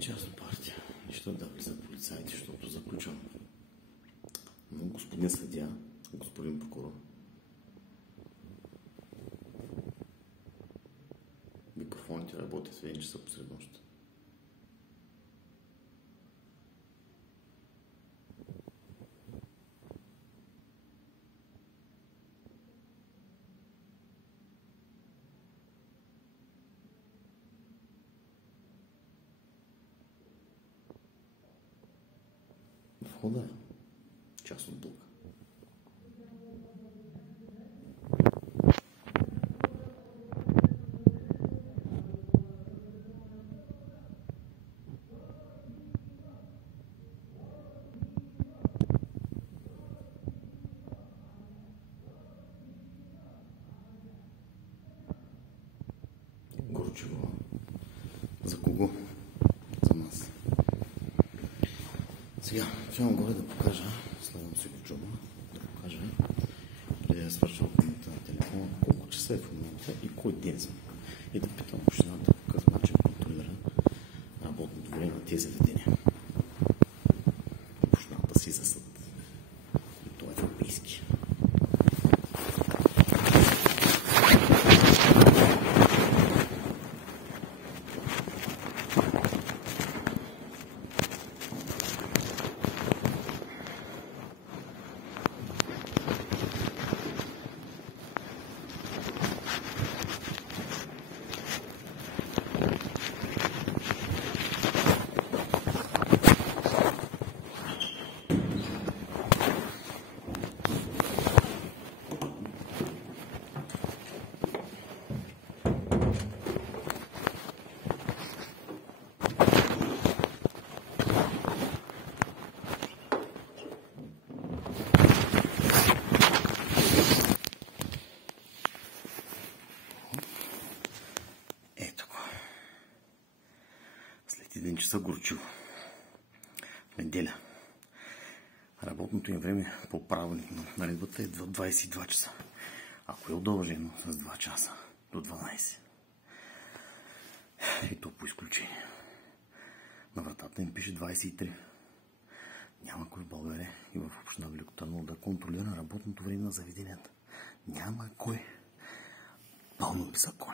частна партия. Нищо да влиза полицаите, защото заключвам. Но господин съдия, господин прокурор, микрофоните работят в 1 часа посред нощта. Входа е част от блока. Горчево. За кого? За нас. Сега, отивам горе да покажа, слагам си го чума, да покажа, преди да свърша околната на телефона, колко часа е в момента и кой ден съм. И да питам общината по какъв начин контролира работното време на тези заведения. Общината си за съд. И това е европейски. След 1 часа Горчево. Неделя. Работното им време по правилник на наредбата е до 22 часа. Ако е удължено с 2 часа до 12. И то по изключение. На вратата им пише 23. Няма кой в България и в община Велико Търново да контролира работното време на заведенията. Няма кой. Пълно беззаконие.